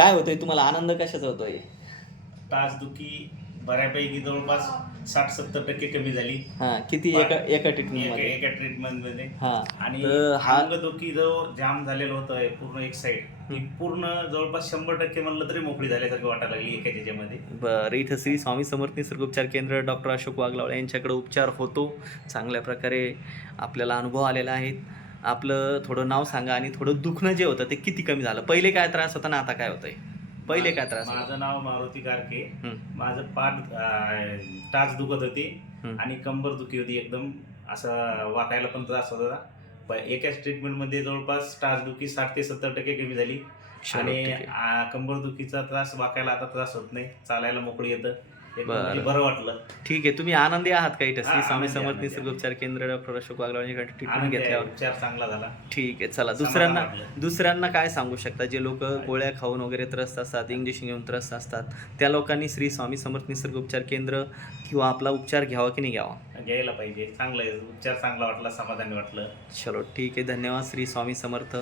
काय होतंय? तुम्हाला आनंद कशाचा होतोय? टाचदुखी बऱ्यापैकी जवळपास साठ सत्तर टक्के कमी झाली. हा किती एका एका ट्रीटमेंट एका मध्ये? एका ट्रीटमेंटमध्ये. हा. आणि तर हा अंगदुखी जो जाम झालेलं होतं पूर्ण एक साईड ती पूर्ण जवळपास शंभर टक्के म्हणलं तरी मोकळी झाल्यासारखं वाटायला लागली एका त्याच्यामध्ये बरं इथं श्री स्वामी समर्थ निसर्ग उपचार केंद्र डॉक्टर अशोक वागलावळे यांच्याकडे उपचार होतो. चांगल्या प्रकारे आपल्याला अनुभव आलेला आहे. आपलं थोडं नाव सांगा आणि थोडं दुखणं जे होतं ते किती कमी झालं? पहिले काय त्रास होता ना आता काय होतंय? पहिले काय त्रास होता? माझं नाव मारुती गारके. हं. माझं पाठ अं, टाच दुखत होती हं. आणि कंबर दुखी होती एकदम. असं वाकायला पण त्रास होत होता. प- एकाच ट्रीटमेंटमध्ये जवळपास टाच दुखी साठ ते सत्तर टक्के कमी झाली. आणि ठीक आहे. आ, कंबर दुखीचा त्रास वाकायला आता त्रास होत नाही. चालायला मोकळी येतं. बरं. म्हणजे बरं वाटलं. ठीक आहे तुम्ही आनंदी आहात का इथं? श्री हा, स्वामी आनंदी, समर्थ आनंदी. निसर्ग उपचार केंद्र डॉक्टर अशोक यांच्याकडे ट्रीटमेंट आनंद आहे, घेतल्यावर. उपचार चांगला झाला. ठीक आहे चला. समाधान दुसऱ्यांना. दुसऱ्यांना काय सांगू शकता? जे लोक गोळ्या खाऊन वगैरे त्रस्त असतात इंजेक्शन घेऊन त्रस्त असतात त्या लोकांनी श्री स्वामी समर्थ निसर्ग उपचार केंद्र किंवा आपला उपचार घ्यावा की नाही घ्यावा? घ्यायला पाहिजे. चांगलं आहे. उपचार चांगला वाटला समाधानी वाटलं. चलो ठीक आहे. धन्यवाद श्री स्वामी समर्थ.